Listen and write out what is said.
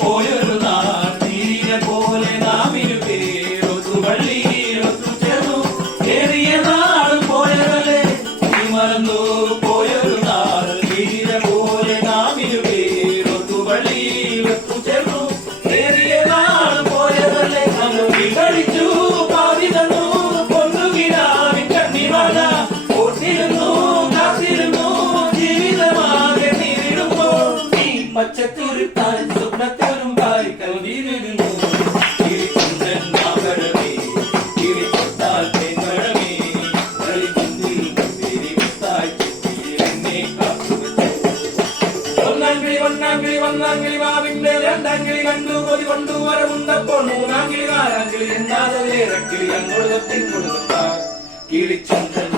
പോയൊരു നാൾ തീരെ പോലെ നാം ഇരുപേരൊത്തു പള്ളിയിലൊത്തു ചേർന്നു ഏറിയ നാൾ പോയതല്ലേ മറന്നു പോയൊരു നാൾ തീരെ പോലെ നാം ഇരുപേരൊത്തു പള്ളിയിലൊത്തു ചേർന്നു ഏറിയ നാൾ പോയതല്ലേ നമ്മൾ കളിച്ചു പാതി തന്നു പൊന്നുകിനാവിൻ കണ്ണിവാഴ ഓർത്തിരുന്നു കാത്തിരുന്നു ജീവിതമാകെ നേരിടുമ്പോൾ നീ പച്ചത്തുരുത്താൻ സ്വപ്നത്തുരുമ്പായി കൽവിരുന്നു കിളിച്ചുണ്ടൻ മാകടമേ കിളിക്കൊട്ടാൽ തേങ്കടമേ കളിമുന്തിൽ തിരിവത്തായി എന്നെ കാത്തുവച്ചു ഒന്നാം കിളി മാവിന്റെ രണ്ടാം കിളി കണ്ടു കൊതി കൊണ്ടു വരമുണ്ടപ്പോൾ മൂന്നാം കിളി നാലാം കിളി എന്താതെ വേറെ കിളി അങ്ങോട്ട് തൊട്ടിങ്ങോട്ട് കിളിച്ചുണ്ടൻ